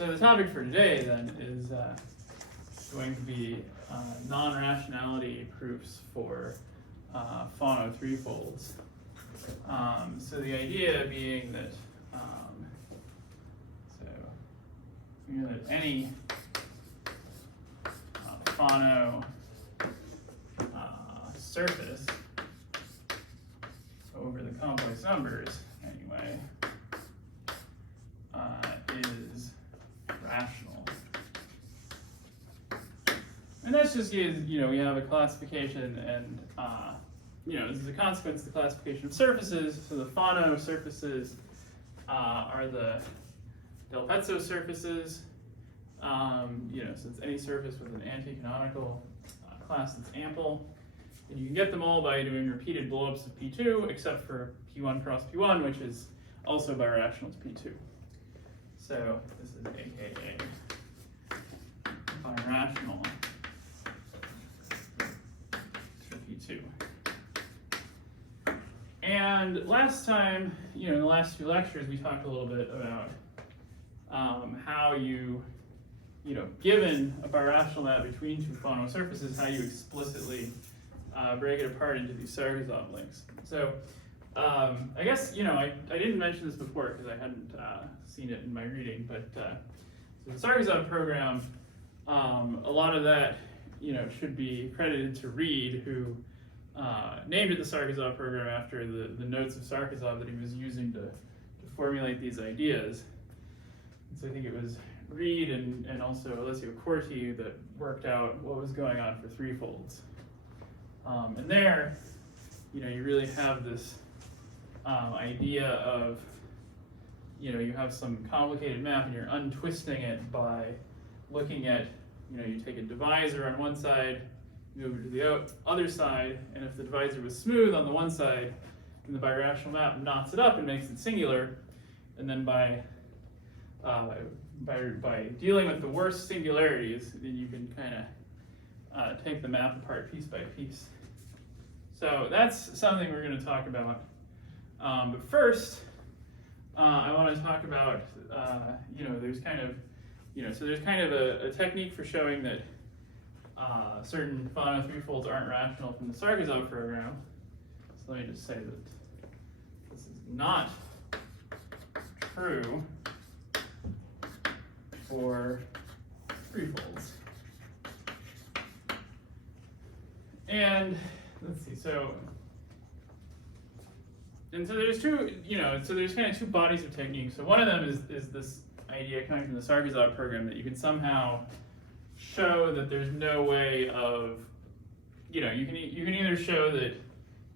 So the topic for today then is going to be non-rationality proofs for Fano threefolds. So the idea being that that any Fano surface over the complex numbers anyway is rational. And that's just because, we have a classification and, this is a consequence of the classification of surfaces. So the Fano surfaces are the Del Pezzo surfaces. So it's any surface with an anti-canonical class that's ample. And you can get them all by doing repeated blowups of P2, except for P1 cross P1, which is also birational to P2. So this is AKA birational to P2. And last time, in the last two lectures, we talked a little bit about how you, given a birational map between two Fano surfaces, how you explicitly break it apart into these Sargazov links. So I guess, I didn't mention this before because I hadn't seen it in my reading, but so the Sargazov program, a lot of that, should be credited to Reed, who named it the Sargazov program after the notes of Sargazov that he was using to formulate these ideas. And so I think it was Reed and also Alessio Corti that worked out what was going on for threefolds. And there, you really have this idea of, you have some complicated map and you're untwisting it by looking at, you take a divisor on one side, move it to the other side, and if the divisor was smooth on the one side, then the birational map knots it up and makes it singular, and then by dealing with the worst singularities, then you can kind of take the map apart piece by piece. So that's something we're going to talk about. But first, I want to talk about, there's kind of, there's kind of a technique for showing that certain Fano threefolds aren't rational from the Sargazov program. So let me just say that this is not true for threefolds. And let's see, so there's two, so there's kind of two bodies of techniques. So one of them is this idea coming from the Sargazov program that you can somehow show that there's no way of, you can either show that,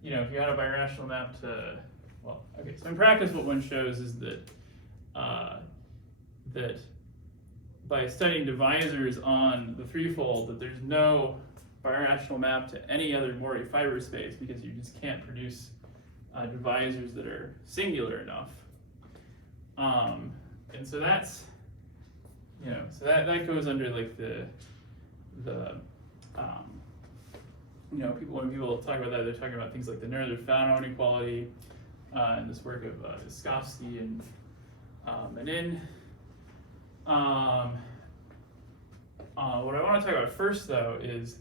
if you had a birational map to, so in practice what one shows is that, that by studying divisors on the threefold, that there's no birational map to any other Morey fiber space because you just can't produce divisors that are singular enough. And so that's, so that goes under like the when people talk about that, they're talking about things like the Noether-Fano inequality and this work of Iskowski and Menin. What I want to talk about first, though, is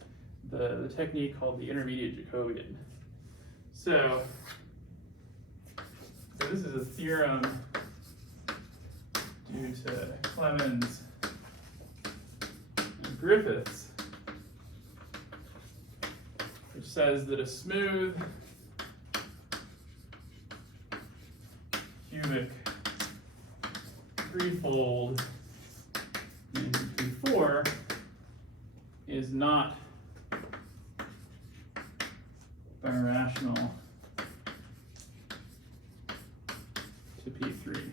the technique called the intermediate Jacobian. So this is a theorem due to Clemens and Griffiths, which says that a smooth cubic threefold in P4 is not birational to P3.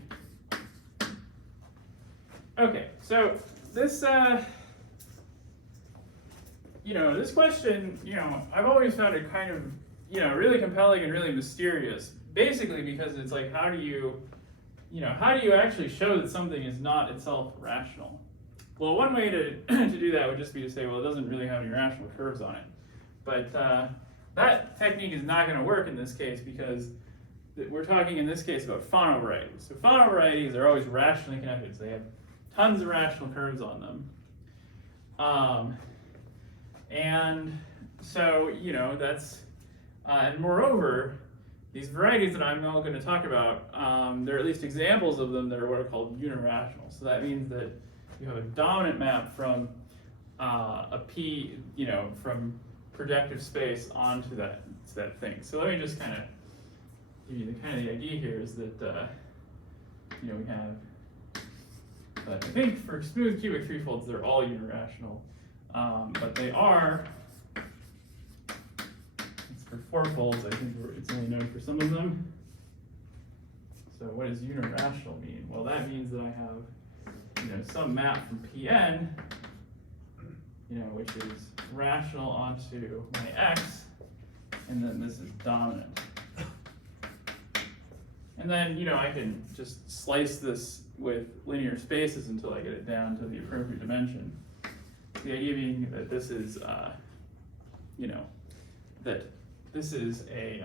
Okay, so this, this question, I've always found it kind of, really compelling and really mysterious. Basically, because it's like, how do you actually show that something is not itself rational? Well, one way to do that would just be to say, well, it doesn't really have any rational curves on it. But that technique is not going to work in this case because we're talking in this case about Fano varieties. So Fano varieties are always rationally connected. So they have tons of rational curves on them. And so, you know, that's, and moreover, these varieties that I'm now going to talk about, there are at least examples of them that are what are called unirational. So that means that you have a dominant map from a P, you know, from projective space onto that thing. So let me just kind of give you the idea here is that, you know, we have, but I think for smooth cubic threefolds, they're all unirational, but they are, for fourfolds, I think it's only known for some of them. So what does unirational mean? Well, that means that I have, you know, some map from Pn, you know, which is rational onto my x, and then this is dominant. And then, you know, I can just slice this with linear spaces until I get it down to the appropriate dimension. The idea being that this is, you know, that this is a,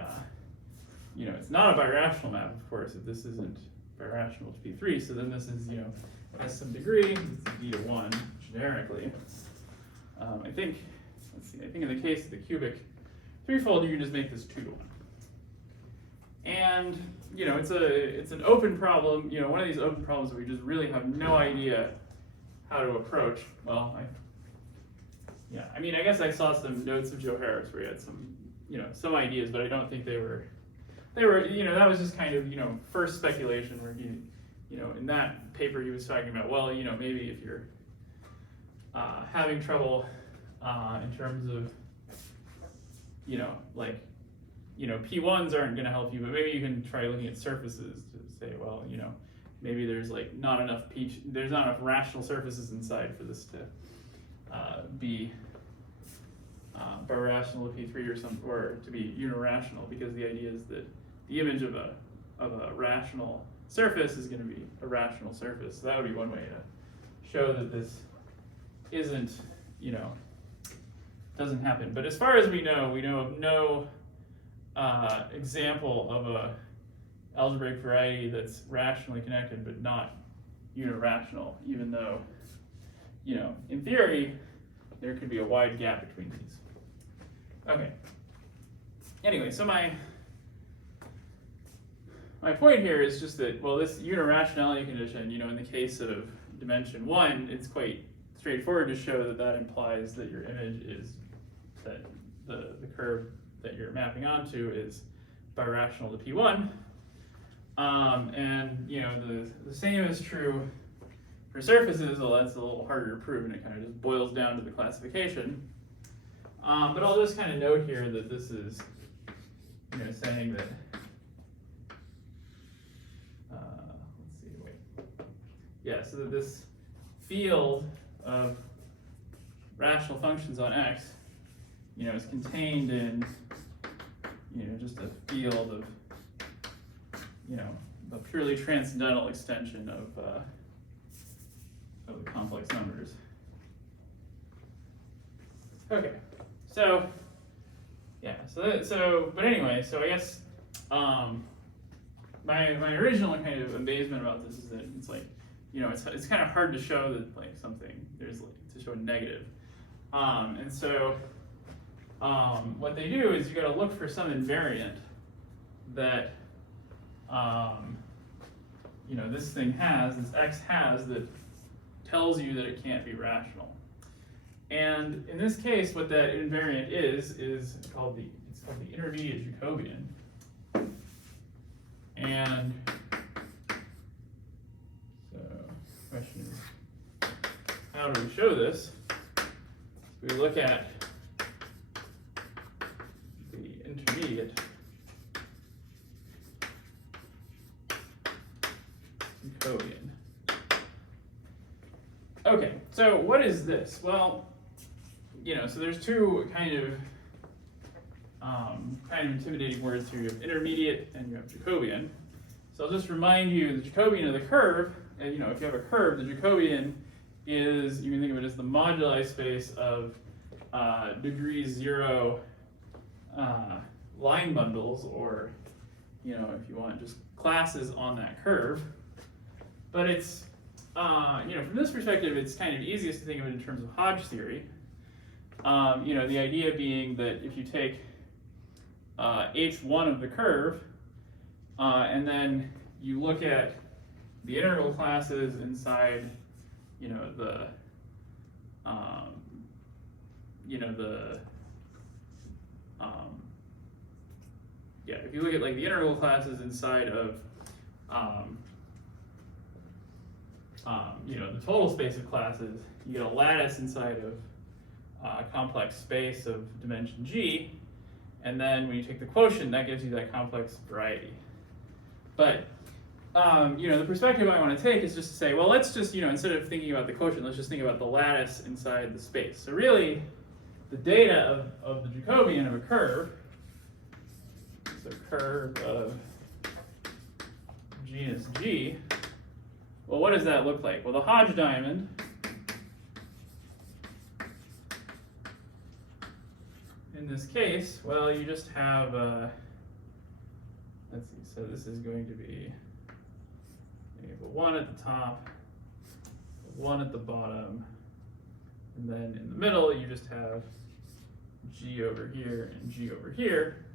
you know, it's not a birational map, of course, if this isn't birational to P3, so then this is, you know, has some degree, it's d to 1 generically. I think, let's see, I think in the case of the cubic threefold, you can just make this 2 to 1. And, you know, it's an open problem, you know, one of these open problems where we just really have no idea how to approach. Well, I mean, I guess I saw some notes of Joe Harris where he had some, you know, some ideas, but I don't think they were, you know, that was just kind of, you know, first speculation where he, you know, in that paper he was talking about, well, you know, maybe if you're having trouble in terms of, you know, like, you know, P1s aren't going to help you, but maybe you can try looking at surfaces to say, well, you know, maybe there's like not enough there's not enough rational surfaces inside for this to be birational to P3 or something, or to be unirational, because the idea is that the image of a rational surface is going to be a rational surface. So that would be one way to show that this isn't, you know, doesn't happen. But as far as we know of no example of a algebraic variety that's rationally connected but not unirational, even though, you know, in theory, there could be a wide gap between these. Okay. Anyway, so my point here is just that, well, this unirationality condition, you know, in the case of dimension 1, it's quite straightforward to show that that implies that your image is, that the curve that you're mapping onto is birational to P1. And, you know, the same is true for surfaces, although that's a little harder to prove, and it kind of just boils down to the classification. But I'll just kind of note here that this is, you know, saying that, let's see, wait. Yeah, so that this field of rational functions on X, you know, is contained in, you know, just a field of, you know, a purely transcendental extension of the complex numbers. Okay, so yeah, but anyway, so I guess my original kind of amazement about this is that it's like, you know, it's kind of hard to show that like something there's like to show a negative, and so what they do is you got to look for some invariant that you know, this thing has, this X has, that tells you that it can't be rational. And in this case, what that invariant is called the intermediate Jacobian. And so the question is, how do we show this? We look at the intermediate Jacobian. Okay, so what is this? Well, you know, so there's two kind of intimidating words here. You have intermediate and you have Jacobian. So I'll just remind you the Jacobian of the curve, and you know, if you have a curve, the Jacobian is, you can think of it as the moduli space of degree 0 line bundles, or, you know, if you want, just classes on that curve. But it's, from this perspective, it's kind of easiest to think of it in terms of Hodge theory. The idea being that if you take h1 of the curve, and then you look at the integral classes inside, if you look at like the integral classes inside of, the total space of classes, you get a lattice inside of a complex space of dimension G, and then when you take the quotient, that gives you that complex variety. But the perspective I want to take is just to say, well, let's just, instead of thinking about the quotient, let's just think about the lattice inside the space. So really, the data of the Jacobian of a curve, so curve of genus G, well, what does that look like? Well, the Hodge diamond in this case, well, you just have, let's see, so this is going to be you have a 1 at the top, a 1 at the bottom, and then in the middle you just have G over here and G over here.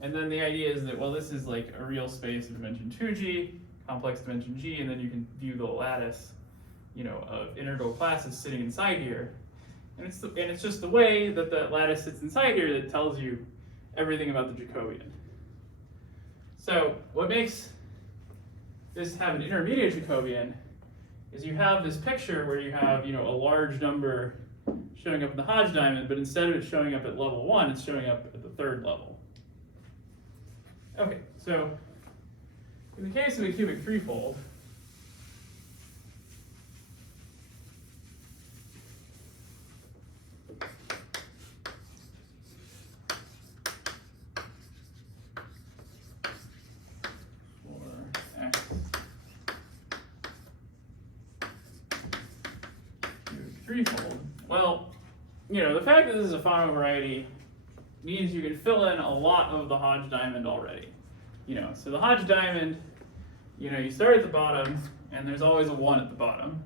And then the idea is that, well, this is like a real space of dimension 2G, complex dimension G, and then you can view the lattice, of integral classes sitting inside here. And it's just the way that the lattice sits inside here that tells you everything about the Jacobian. So what makes this have an intermediate Jacobian is you have this picture where you have, a large number showing up in the Hodge diamond, but instead of it showing up at level 1, it's showing up at the third level. Okay, so in the case of a cubic threefold, threefold. Well, the fact that this is a Fano variety means you can fill in a lot of the Hodge diamond already. So the Hodge diamond, you start at the bottom, and there's always a 1 at the bottom.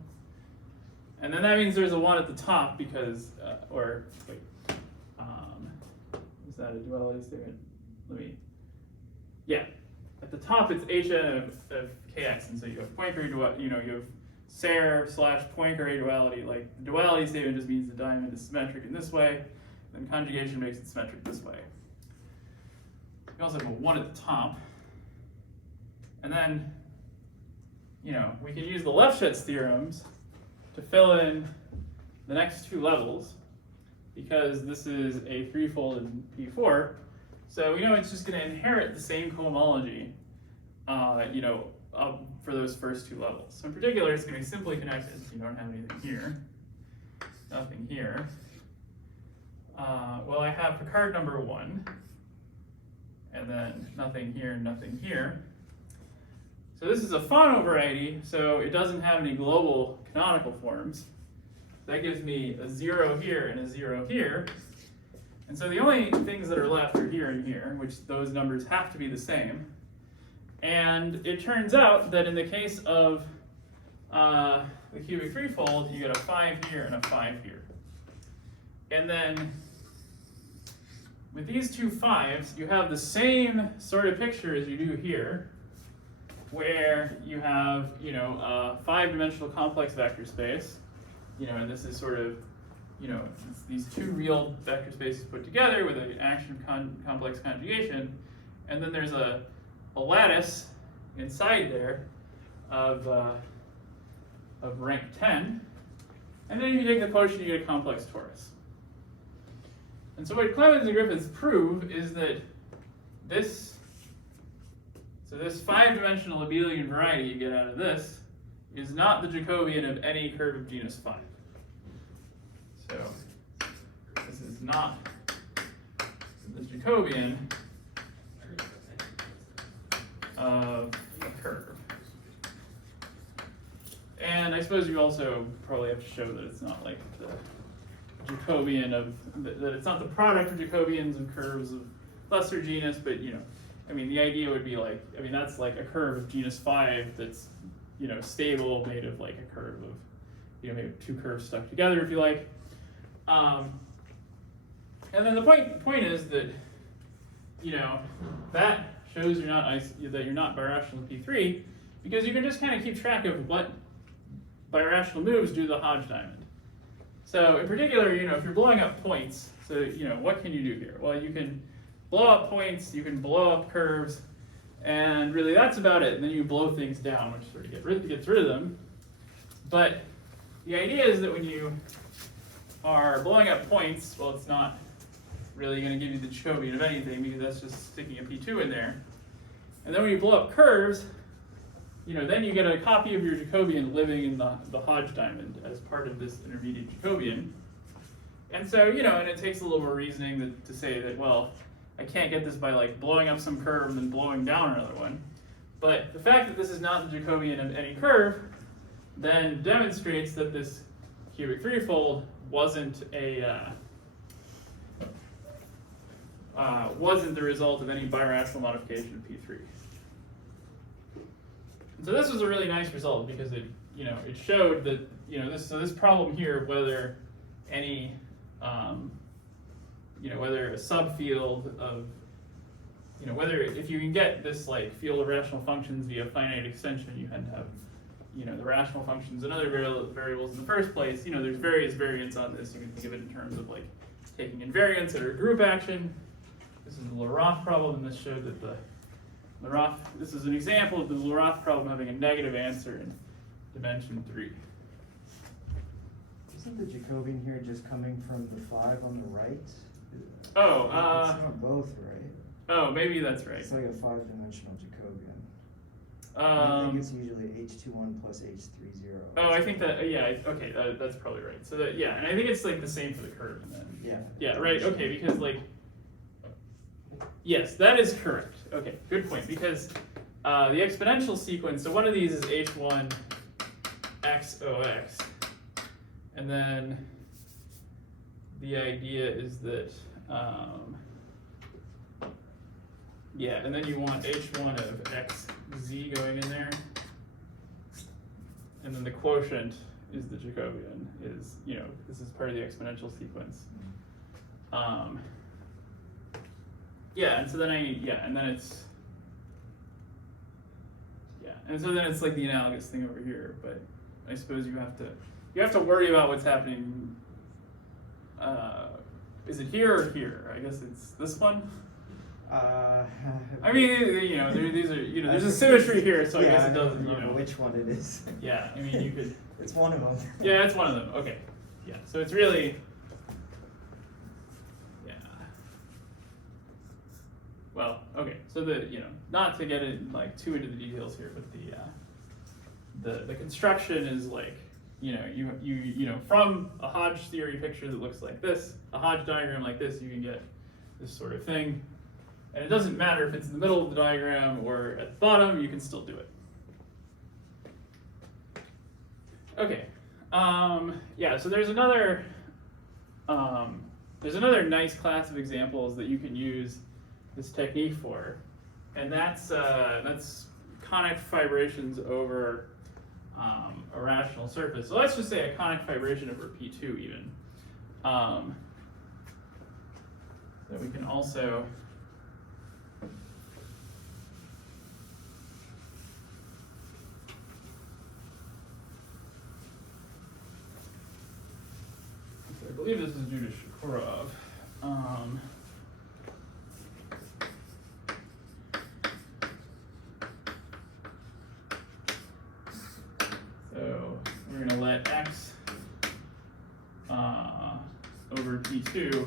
And then that means there's a 1 at the top because, is that a duality statement? At the top it's hn of kx, and so you have Poincare duality, you have Serre / Poincare duality. Like the duality statement just means the diamond is symmetric in this way, then conjugation makes it symmetric this way. You also have a 1 at the top, and then we can use the Lefschetz theorems to fill in the next 2 levels because this is a threefold in P4. So it's just going to inherit the same cohomology, for those first 2 levels. So in particular, it's going to be simply connected. So you don't have anything here, nothing here. Well, I have Picard number 1, and then nothing here, nothing here. So this is a Fano variety, so it doesn't have any global canonical forms. That gives me a 0 here and a 0 here. And so the only things that are left are here and here, which those numbers have to be the same. And it turns out that in the case of the cubic threefold, you get a 5 here and a 5 here. And then with these 2 5s, you have the same sort of picture as you do here, where you have, a 5-dimensional complex vector space, and this is sort of, it's these 2 real vector spaces put together with an action complex conjugation, and then there's a lattice inside there of rank 10, and then if you take the quotient, you get a complex torus. And so what Clemens and Griffiths prove is that this 5-dimensional abelian variety you get out of this is not the Jacobian of any curve of genus 5. So this is not the Jacobian of a curve. And I suppose you also probably have to show that it's not like the Jacobian of, that it's not the product of Jacobians of curves of lesser genus, but the idea would be like, that's like a curve of genus 5 that's stable, made of like a curve of, maybe two curves stuck together if you like. And then the point is that, that shows that you're not birational in P3, because you can just kind of keep track of what birational moves do to the Hodge diamond. So in particular, if you're blowing up points, so what can you do here? Well, you can blow up points, you can blow up curves, and really that's about it. And then you blow things down, which sort of gets rid of them. But the idea is that when you are blowing up points, well, it's not really going to give you the Jacobian of anything, because that's just sticking a P2 in there. And then when you blow up curves, then you get a copy of your Jacobian living in the Hodge diamond as part of this intermediate Jacobian. And so, and it takes a little more reasoning to say that, well, I can't get this by like blowing up some curve and then blowing down another one. But the fact that this is not the Jacobian of any curve then demonstrates that this cubic threefold wasn't the result of any birational modification of P3. So this was a really nice result, because it showed that this problem here, whether any whether a subfield of whether if you can get this like field of rational functions via finite extension, you can have the rational functions and other variables in the first place. There's various variants on this. You can think of it in terms of like taking invariants that are group action. This is the Laroth problem, and this showed that this is an example of the Laroth problem having a negative answer in dimension 3. Isn't the Jacobian here just coming from the 5 on the right? Oh, it's not both, right? Oh, maybe that's right. It's like a 5-dimensional Jacobian. I think it's usually H21 plus H30. Oh, I think that, okay, that's probably right. So that, and I think it's like the same for the curve then. Yeah, right, okay, because like, yes, that is correct. Okay, good point, because the exponential sequence, so one of these is H1 XOX, and then the idea is that, and then you want H1 of XZ going in there, and then the quotient is the Jacobian, this is part of the exponential sequence. And so then it's like the analogous thing over here, but I suppose you have to worry about what's happening. Is it here or here? I guess it's this one. I mean, these are, there's a symmetry here, so I guess it doesn't, which one it is. Yeah, I mean, you could. It's one of them. Yeah, it's one of them. Okay. Yeah, so it's really. Well, okay. So not to get it like too into the details here, but the construction is like, you from a Hodge theory picture that looks like this, a Hodge diagram like this, you can get this sort of thing. And it doesn't matter if it's in the middle of the diagram or at the bottom, you can still do it. Okay. So there's another nice class of examples that you can use this technique for, and that's conic fibrations over a rational surface. So let's just say a conic fibration over P2 even. That we can also I believe this is due to Shakurov. So we're going to let X over P2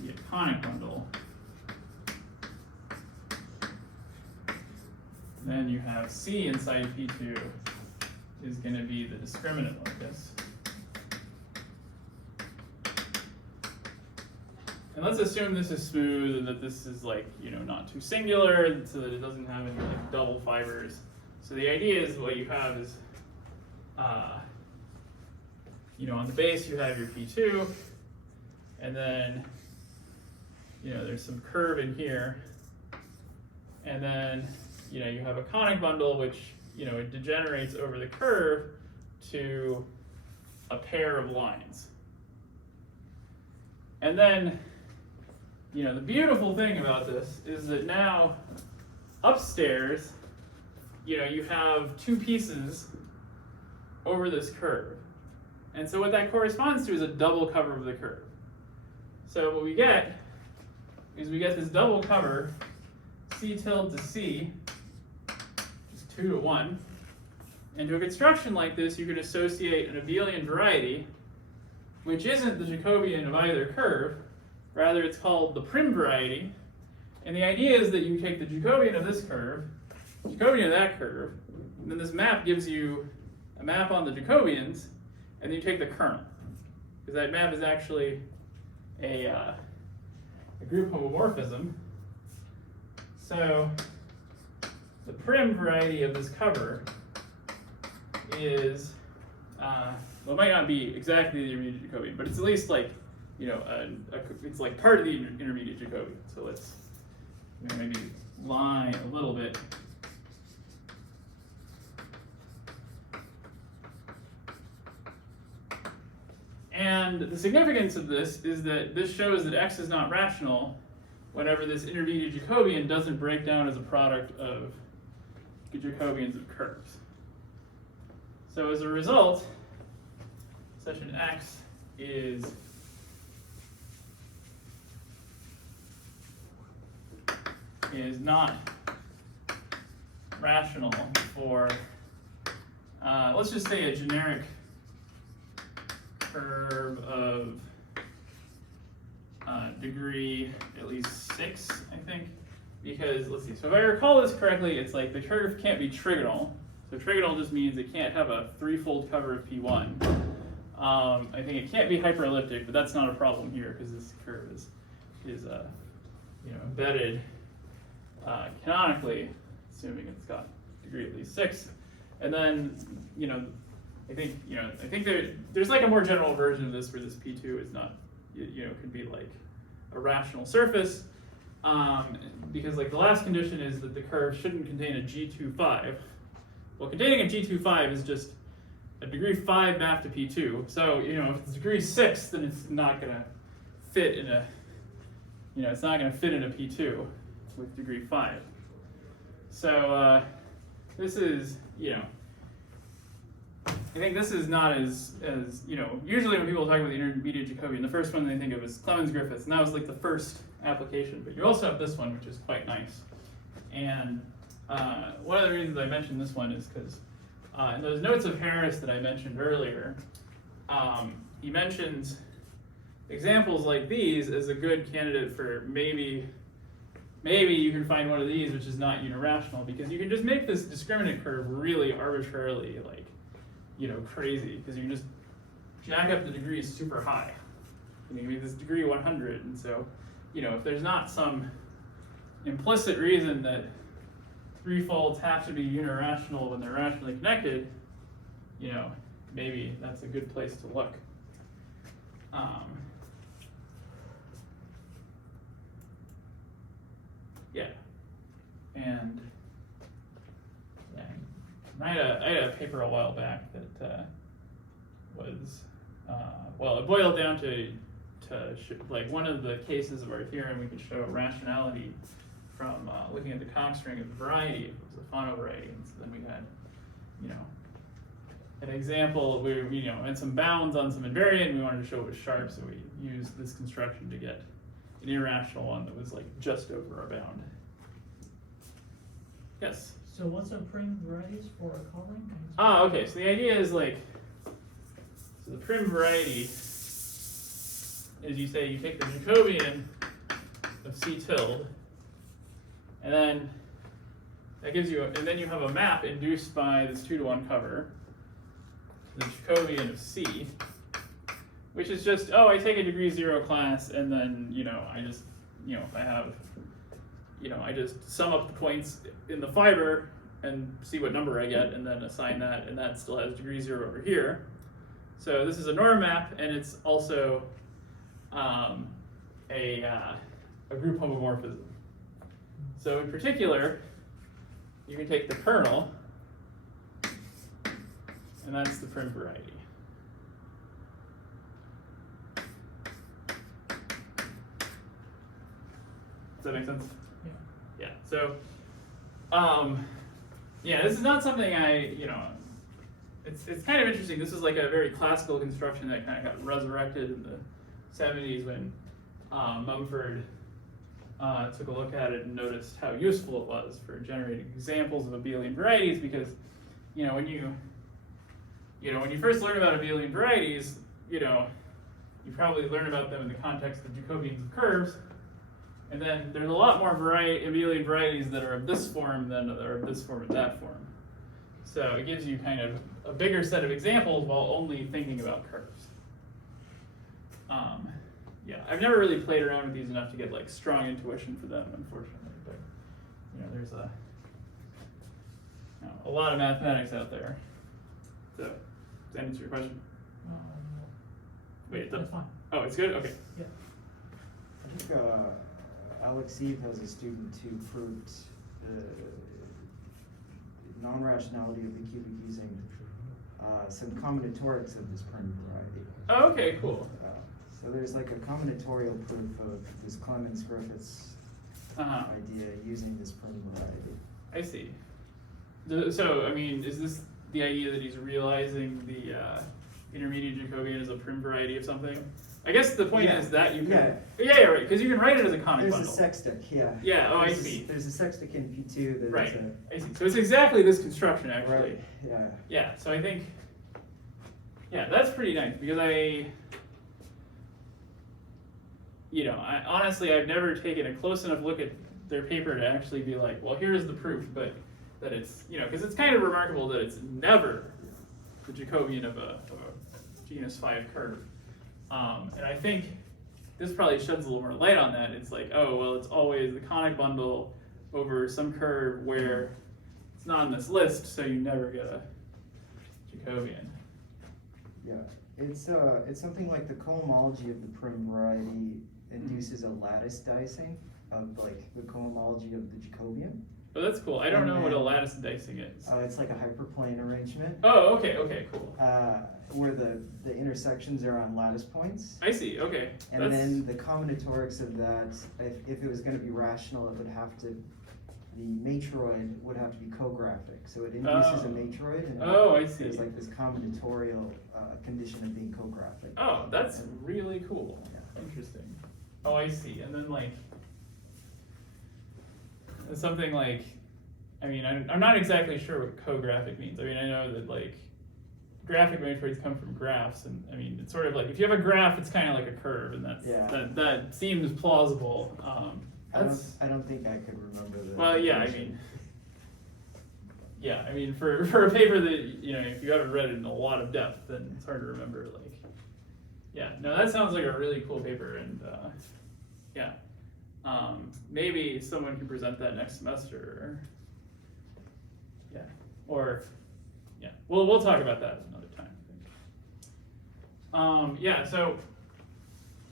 be a conic bundle. Then you have C inside P2 is going to be the discriminant locus. And let's assume this is smooth and that this is like, not too singular, so that it doesn't have any like double fibers. So the idea is what you have is, on the base you have your P2, and then, there's some curve in here, and then, you have a conic bundle which, it degenerates over the curve to a pair of lines. And then, the beautiful thing about this is that now upstairs, you have two pieces over this curve. And so what that corresponds to is a double cover of the curve. So what we get is we get this double cover, C tilde to C, which is 2 to 1. And to a construction like this, you can associate an abelian variety, which isn't the Jacobian of either curve, rather it's called the prim variety. And the idea is that you take the Jacobian of this curve, Jacobian of that curve, and then this map gives you a map on the Jacobians, and then you take the kernel. Because that map is actually a group homomorphism. So the prim variety of this cover is, well, it might not be exactly the intermediate Jacobian, but it's at least like, it's like part of the intermediate Jacobian. So let's maybe line a little bit. And the significance of this is that this shows that x is not rational whenever this intermediate Jacobian doesn't break down as a product of the Jacobians of curves. So as a result, such an x is not rational for, let's just say a generic curve of degree at least 6, I think, because let's see, so if I recall this correctly, it's like the curve can't be trigonal. So trigonal just means it can't have a threefold cover of P1. I think it can't be hyperelliptic, but that's not a problem here because this curve is embedded canonically, assuming it's got degree at least 6. And then I think there's like a more general version of this where this P2 is not, could be like a rational surface, because like the last condition is that the curve shouldn't contain a G25. Well, containing a G25 is just a degree 5 mapped to P2. So, if it's degree 6, then it's not gonna fit in a, it's not gonna fit in a P2 with degree 5. So, this is, I think this is not as usually when people talk about the intermediate Jacobian, the first one they think of is Clemens-Griffiths, and that was like the first application. But you also have this one, which is quite nice. And one of the reasons I mentioned this one is because in those notes of Harris that I mentioned earlier, he mentions examples like these as a good candidate for maybe you can find one of these which is not unirational, because you can just make this discriminant curve really arbitrarily crazy, because you can just jack up the degrees super high. You can make this degree 100, and so if there's not some implicit reason that threefolds have to be unirational when they're rationally connected, maybe that's a good place to look. Yeah, and I had a paper a while back that was it boiled down to like one of the cases of our theorem we could show rationality from looking at the Cox ring of the variety. It was a Fano variety, and so then we had an example where we had some bounds on some invariant, and we wanted to show it was sharp, so we used this construction to get an irrational one that was like just over our bound. Yes? So what's a prim varieties for a coloring? Okay, so the idea is so the prim variety is you say you take the Jacobian of C tilde, and then that gives you, and then you have a map induced by this 2 to 1 cover, the Jacobian of C, which is just, I take a degree 0 class, and then, I just, if I have, I just sum up the points in the fiber and see what number I get, and then assign that, and that still has degree 0 over here. So this is a norm map, and it's also a group homomorphism. So in particular, you can take the kernel and that's the prim variety. Does that make sense? Yeah. Yeah. So, yeah, this is not something it's kind of interesting. This is like a very classical construction that kind of got resurrected in the 70s when Mumford took a look at it and noticed how useful it was for generating examples of abelian varieties, because when you first learn about abelian varieties, you probably learn about them in the context of Jacobians of curves, and then there's a lot more abelian varieties that are of this form than that are of this form and that form. So it gives you kind of a bigger set of examples while only thinking about curves. Yeah, I've never really played around with these enough to get like strong intuition for them, unfortunately. But there's a lot of mathematics out there. So, does that answer your question? Wait, it does. That's fine. Oh, it's good? Okay. Yeah. I think Alex Eve has a student who proved non-rationality of the cubic using some combinatorics of this prim variety. Oh, okay, cool. So there's like a combinatorial proof of this Clemens-Griffiths idea using this prim variety. I see. So, I mean, is this the idea that he's realizing the intermediate Jacobian is a prim variety of something? I guess the point is that you can... Yeah, right, because you can write it as a conic There's bundle. a sextic, yeah. Yeah, oh, There's I see. There's a sextic in P2 that Right, is a... I see. So it's exactly this construction, actually. Right, yeah. Yeah, so I think... Yeah, that's pretty nice, because honestly, I've never taken a close enough look at their paper to actually be like, well, here's the proof, but that it's, because it's kind of remarkable that it's never the Jacobian of a genus 5 curve. And I think this probably sheds a little more light on that. It's like, oh, well, it's always the conic bundle over some curve where it's not on this list, so you never get a Jacobian. Yeah, it's something like the cohomology of the prim variety induces a lattice dicing of like the cohomology of the Jacobian. Oh, that's cool. I don't know what a lattice dicing is. It's like a hyperplane arrangement. Oh, okay, cool. Where the intersections are on lattice points. I see, okay. And then the combinatorics of that, if it was going to be rational, it would have to, the matroid would have to be co-graphic. So it induces a matroid, and I see. there's like this combinatorial condition of being co-graphic. Oh, that's really cool. Yeah. Interesting. Oh, I see. And then like, something like, I mean, I'm not exactly sure what co-graphic means. I mean, I know that like, graphic matroids come from graphs, and I mean, it's sort of like, if you have a graph, it's kind of like a curve, and that seems plausible. I don't think I could remember the. Well, yeah, I mean, for a paper that, if you haven't read it in a lot of depth, then it's hard to remember, like, yeah, no, that sounds like a really cool paper, and yeah, maybe someone can present that next semester, or yeah, we'll talk about that another time. Yeah, so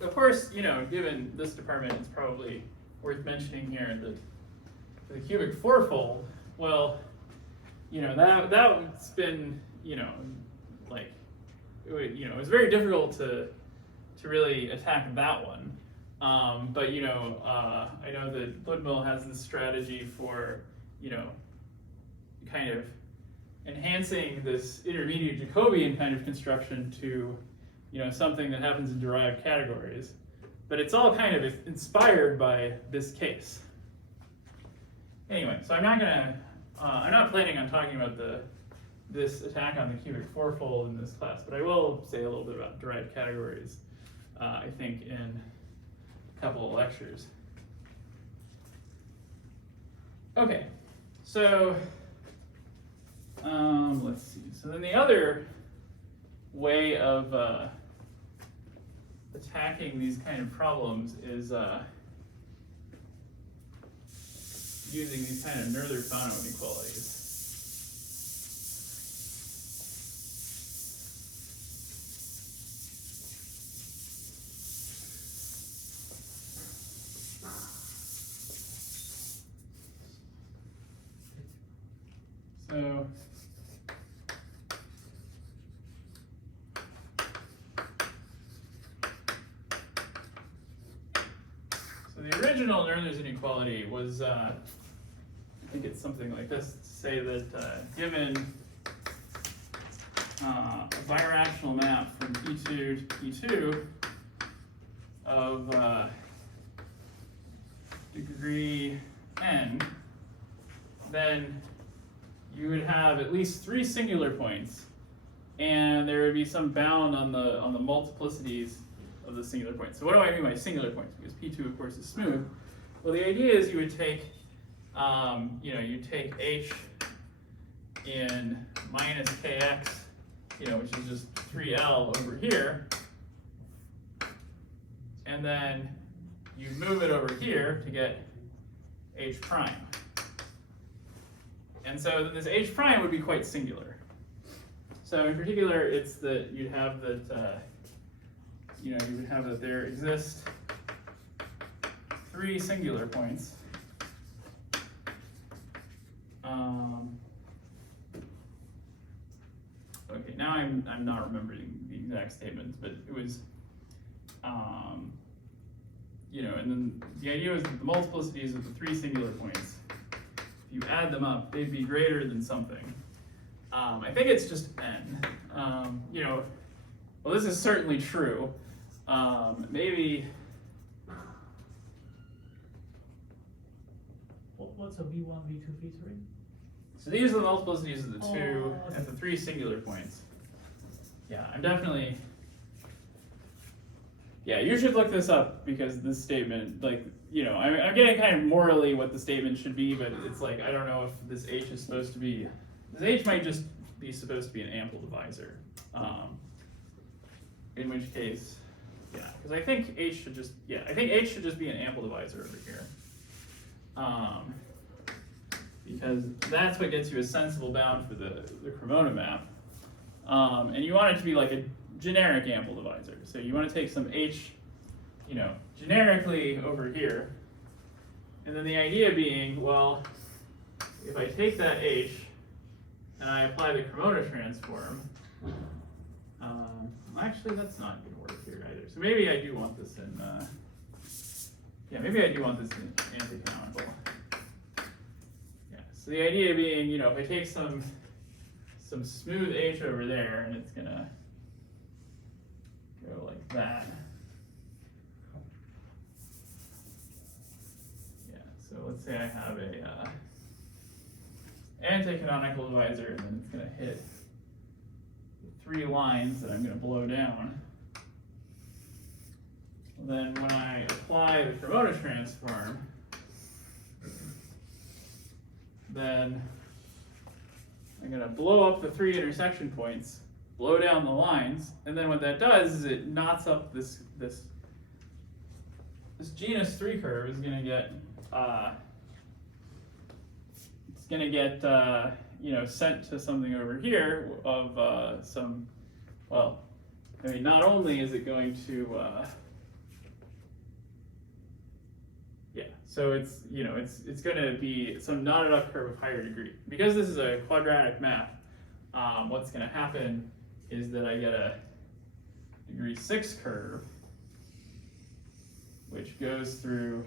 of course, given this department, it's probably worth mentioning here that the cubic fourfold. Well, that's been, like, it was very difficult to really attack that one. But I know that Ludmill has this strategy for, kind of enhancing this intermediate Jacobian kind of construction to, something that happens in derived categories. But it's all kind of inspired by this case. Anyway, so I'm not planning on talking about this attack on the cubic fourfold in this class, but I will say a little bit about derived categories, I think, in a couple of lectures. Okay, so let's see. So then the other way of attacking these kind of problems is using these kind of Noether-Fano inequalities. So the original Nerler's inequality was, I think it's something like this, to say that given a birational map from P2 to P2 of degree n, then you would have at least 3 singular points, and there would be some bound on the multiplicities of the singular points. So what do I mean by singular points? Because P2, of course, is smooth. Well, the idea is you would take, you take h in minus kx, which is just 3L over here, and then you move it over here to get h prime. And so this h prime would be quite singular. So in particular, it's that you'd have that, you would have that there exist 3 singular points. Okay, now I'm not remembering the exact statements, but it was, and then the idea was that the multiplicities of the 3 singular points, if you add them up, they'd be greater than something. I think it's just n. Well, this is certainly true. Maybe. What's a V1, V2, V3? So these are the multiplicities of the 2 okay. and the 3 singular points. Yeah, I'm definitely. Yeah, you should look this up because this statement, I'm getting kind of morally what the statement should be, but it's like, I don't know if this H is supposed to be, this H might just be supposed to be an ample divisor. In which case, yeah, because I think H should just be an ample divisor over here. Because that's what gets you a sensible bound for the Cremona map. And you want it to be like a generic ample divisor. So you want to take some H, generically over here. And then the idea being, well, if I take that H and I apply the Cremona transform, actually that's not going to work here either. So maybe I do want this in, anti-canonical. Yeah, so the idea being, if I take some smooth H over there and it's going to go like that. Yeah, so let's say I have a anti-canonical divisor, and then it's going to hit the 3 lines that I'm going to blow down. Then when I apply the Cremona transform, then I'm going to blow up the 3 intersection points, blow down the lines, and then what that does is it knots up this genus 3 curve is going to get sent to something over here of not only is it going to so it's going to be some knotted up curve of higher degree. Because this is a quadratic map, what's going to happen is that I get a degree 6 curve, which goes through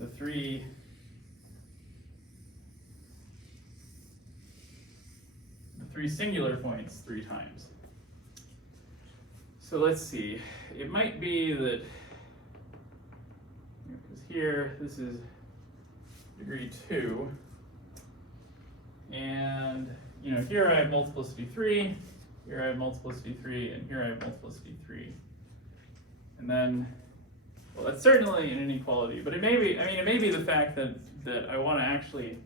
the 3 singular points 3 times. So let's see. It might be that, because here this is degree 2, and here I have multiplicity 3, here I have multiplicity 3, and here I have multiplicity 3. And then, well, that's certainly an inequality, but it may be the fact that I want to actually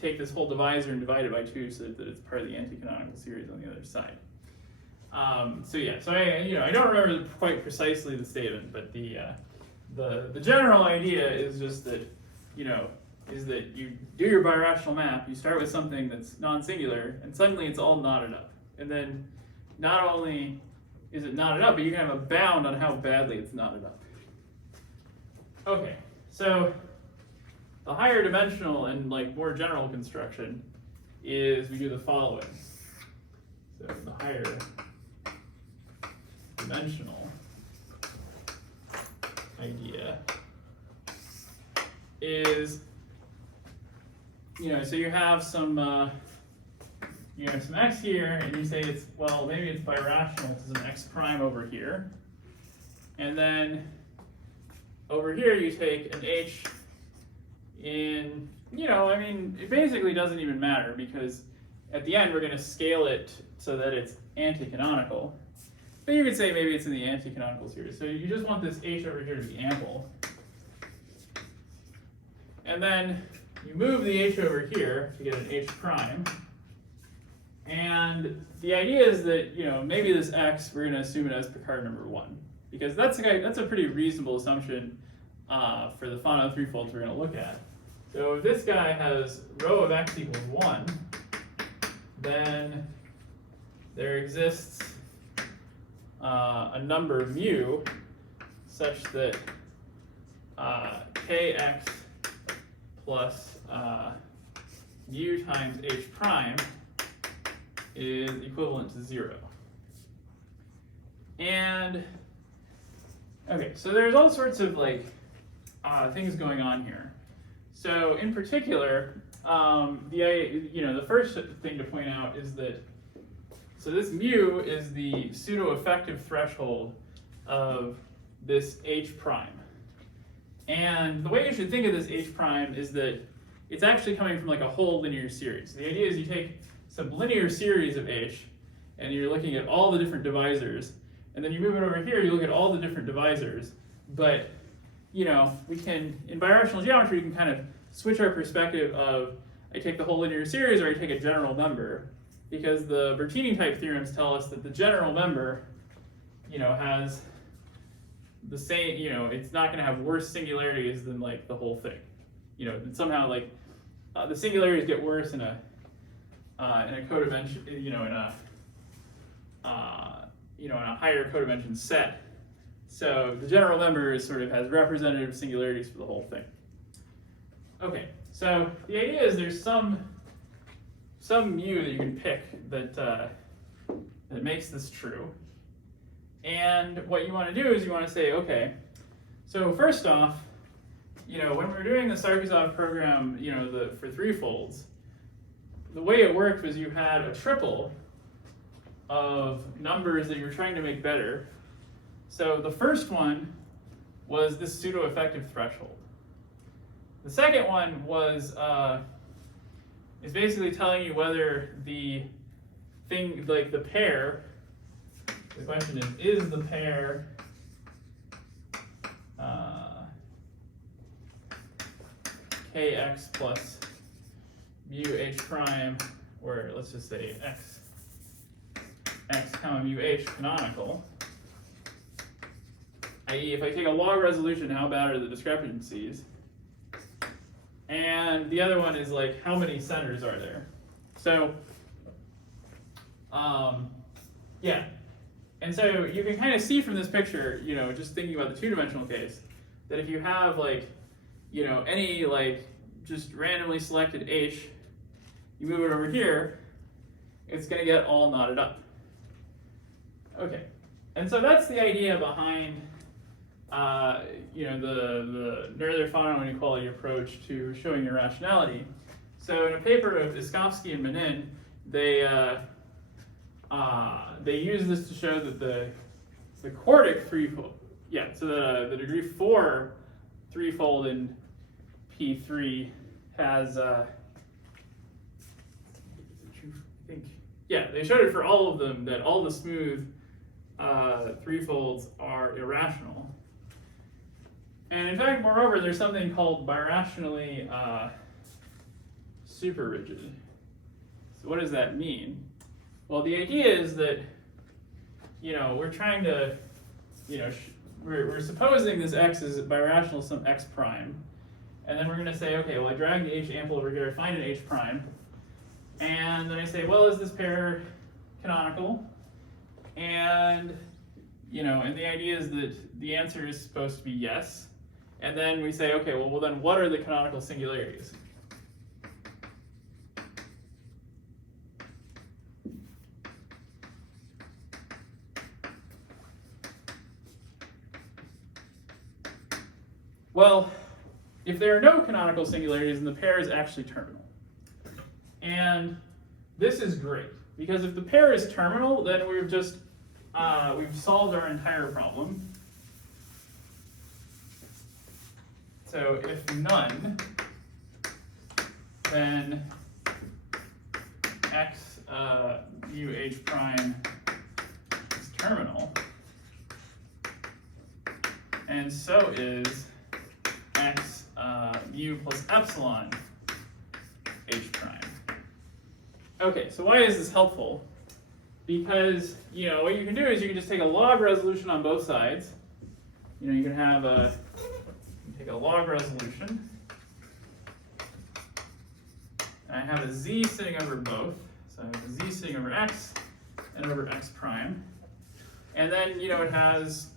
take this whole divisor and divide it by 2 so that it's part of the anti-canonical series on the other side. So I don't remember quite precisely the statement, but the general idea is just that is that you do your birational map, you start with something that's non-singular, and suddenly it's all knotted up. And then not only is it knotted up, but you can have a bound on how badly it's knotted up. Okay, so the higher dimensional and more general construction is we do the following. So the higher dimensional idea is, so you have some, some x here, and you say it's, well, maybe it's birational to some x prime over here. And then over here you take an h in, it basically doesn't even matter because at the end we're going to scale it so that it's anti-canonical. But you could say maybe it's in the anti-canonical series. So you just want this h over here to be ample. And then you move the h over here to get an h prime. And the idea is that, maybe this x, we're going to assume it as Picard number 1. Because that's a pretty reasonable assumption for the Fano threefolds we're going to look at. So if this guy has rho of x equals 1, then there exists a number mu such that kx plus mu times h prime is equivalent to 0. And okay, so there's all sorts of things going on here. So in particular, the first thing to point out is that this mu is the pseudo-effective threshold of this h prime. And the way you should think of this h prime is that it's actually coming from a whole linear series. The idea is you take some linear series of h, and you're looking at all the different divisors, and then you move it over here, you look at all the different divisors. But, we can, in birational geometry, you can kind of switch our perspective of, I take the whole linear series or I take a general number, because the Bertini type theorems tell us that the general number, has the same, it's not going to have worse singularities than the whole thing. That somehow the singularities get worse in a codimension, in a higher codimension set. So the general number is has representative singularities for the whole thing. Okay, so the idea is there's some mu that you can pick that makes this true. And what you want to do is you want to say, okay, so first off, when we're doing the Sarkisov program, for threefolds, the way it worked was you had a triple of numbers that you're trying to make better. So the first one was this pseudo-effective threshold. The second one was is basically telling you whether the thing, the pair, the question is the pair kx plus mu h prime, or let's just say x comma mu h canonical, i.e. if I take a log resolution, how bad are the discrepancies? And the other one is how many centers are there? So, yeah. And so you can kind of see from this picture, just thinking about the two-dimensional case, that if you have any just randomly selected h, you move it over here, it's going to get all knotted up. Okay, and so that's the idea behind the Noether-Fano inequality approach to showing irrationality. So in a paper of Iskovsky and Menin, they use this to show that the quartic threefold, so the degree 4 threefold in P3 has they showed it for all of them, that all the smooth threefolds are irrational. And in fact, moreover, there's something called birationally super rigid. So what does that mean? Well, the idea is that, we're trying to, we're supposing this x is birational some x prime. And then we're going to say, okay, well, I drag the h ample over here, I find an h prime. And then I say, well, is this pair canonical? And, and the idea is that the answer is supposed to be yes. And then we say, okay, well then what are the canonical singularities? Well, if there are no canonical singularities, then the pair is actually terminal. And this is great, because if the pair is terminal, then we've just we've solved our entire problem. So if none, then x mu h prime is terminal, and so is x mu plus epsilon h prime. Okay, so why is this helpful? Because, you know, what you can do is you can just take a log resolution on both sides. You know, you can have take a log resolution. I have a z sitting over both. So I have a z sitting over x and over x prime. And then, you know, it has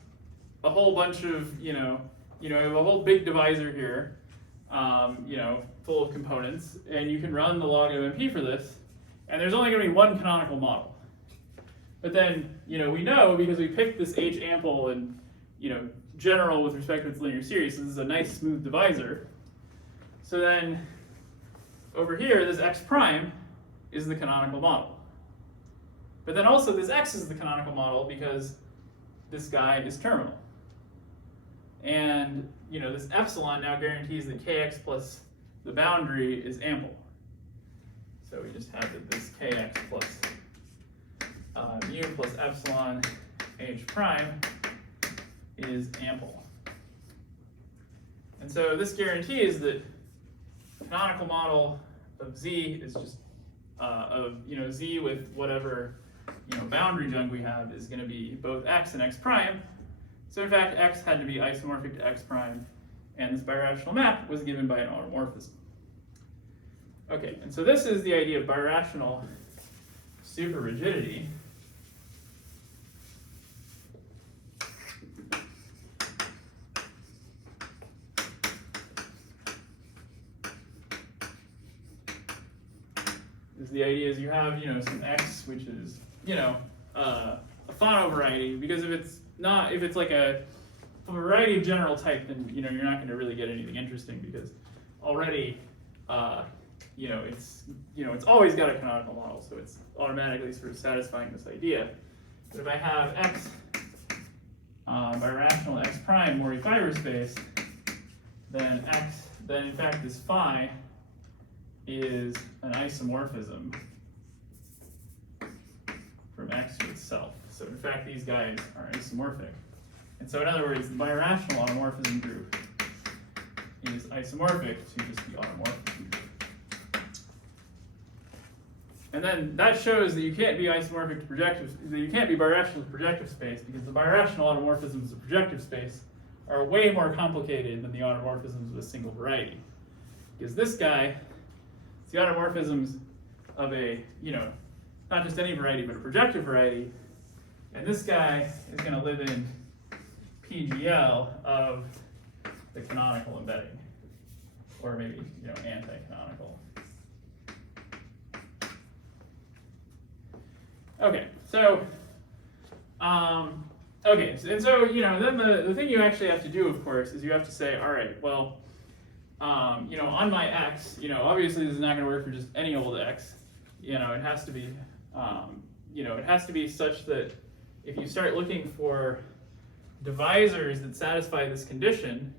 a whole bunch of, you know, I have a whole big divisor here, you know, full of components. And you can run the log of MP for this. And there's only going to be one canonical model. But then, you know, we know because we picked this H ample and, you know, general with respect to its linear series. So this is a nice smooth divisor. So then over here, this x prime is the canonical model. But then also this x is the canonical model because this guy is terminal. And, you know, this epsilon now guarantees that kx plus the boundary is ample. So we just have that this kx plus mu plus epsilon h prime is ample. And so this guarantees that canonical model of z is just of, you know, z with whatever, you know, boundary junk we have is going to be both x and x prime. So in fact, x had to be isomorphic to x prime, and this birational map was given by an automorphism. Okay, and so this is the idea of birational superrigidity. The idea is you have, you know, some x, which is, you know, a Fano variety, because if it's like a variety of general type, then, you know, you're not going to really get anything interesting, because already, you know, it's always got a canonical model, so it's automatically sort of satisfying this idea. But if I have x birational x prime Mori fiber space, then in fact this phi is an isomorphism from x to itself. So in fact, these guys are isomorphic. And so in other words, the birational automorphism group is isomorphic to just the automorphism group. And then that shows that you can't be isomorphic to projective, that you can't be birational to projective space, because the birational automorphisms of projective space are way more complicated than the automorphisms of a single variety. Because this guy, the automorphisms of a, you know, not just any variety, but a projective variety. And this guy is going to live in PGL of the canonical embedding, or maybe, you know, anti-canonical. Okay, so, okay, and so, you know, then the thing you actually have to do, of course, is you have to say, all right, well, you know, on my x, you know, obviously this is not going to work for just any old x. You know, it has to be, you know, it has to be such that if you start looking for divisors that satisfy this condition,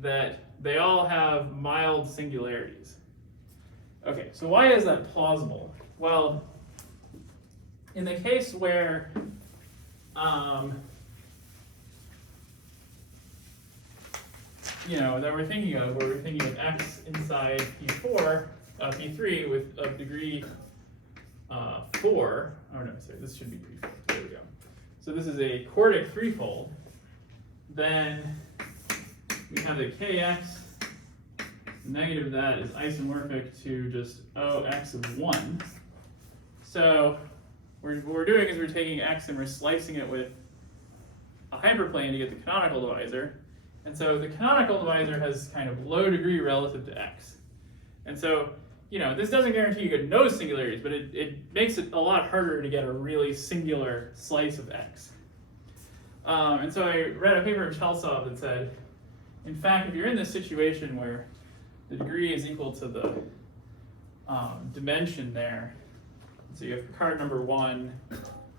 that they all have mild singularities. Okay, so why is that plausible? Well, in the case where you know, that we're thinking of, where we're thinking of x inside P4, P3 with a degree 4. Oh no, sorry, this should be P4. There we go. So this is a quartic threefold. Then we have the kx. The negative of that is isomorphic to just Ox of 1. So what we're doing is we're taking x and we're slicing it with a hyperplane to get the canonical divisor. And so the canonical divisor has kind of low degree relative to x. And so, you know, this doesn't guarantee you get no singularities, but it makes it a lot harder to get a really singular slice of x. And so I read a paper of Chelsov that said, in fact, if you're in this situation where the degree is equal to the dimension there, so you have card number 1,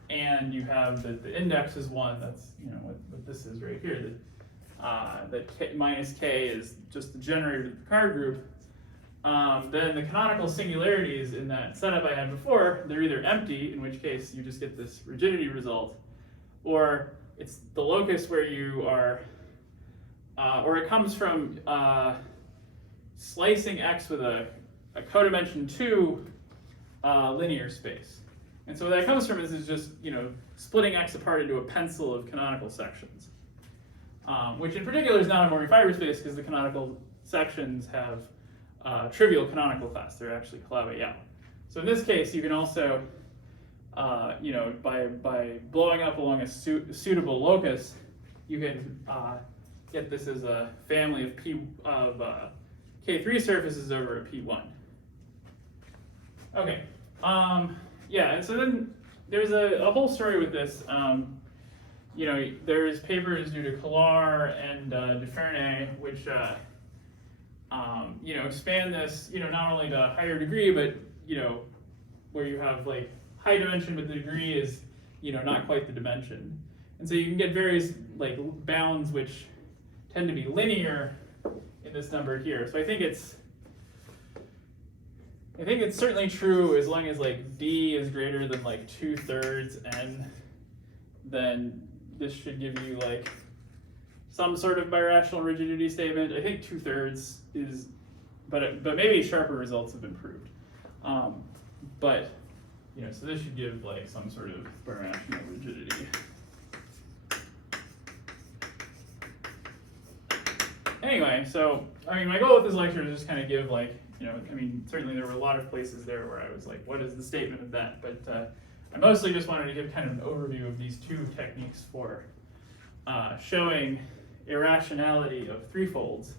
and you have the index is 1, that's what this is right here, that k, minus k is just the generator of the card group, then the canonical singularities in that setup I had before, they're either empty, in which case you just get this rigidity result, or it's the locus where you are, or it comes from slicing X with a codimension 2 linear space. And so where that comes from is just splitting X apart into a pencil of canonical sections, which in particular is not a Morgan fiber space because the canonical sections have trivial canonical class. They're actually Calabi-Yau. So in this case, you can also, by blowing up along a suitable locus, you can get this as a family of K3 surfaces over a P1. Okay. Yeah, and so then there's a whole story with this. There's papers due to Collar and Dufernay, which expand this, not only to higher degree, but where you have like high dimension, but the degree is, not quite the dimension, and so you can get various like bounds which tend to be linear in this number here. So I think it's certainly true as long as like d is greater than like 2/3 n, then this should give you like some sort of birational rigidity statement. I think 2/3 is, but maybe sharper results have been proved. So this should give like some sort of birational rigidity. Anyway, so my goal with this lecture is just kind of give like, certainly there were a lot of places there where I was like, what is the statement of that? But I mostly just wanted to give kind of an overview of these two techniques for showing irrationality of threefolds.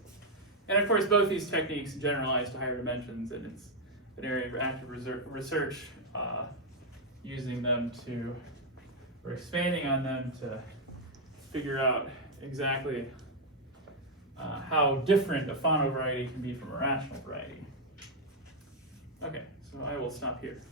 And of course, both these techniques generalize to higher dimensions, and it's an area of active research using them or expanding on them to figure out exactly how different a Fano variety can be from a rational variety. Okay, so I will stop here.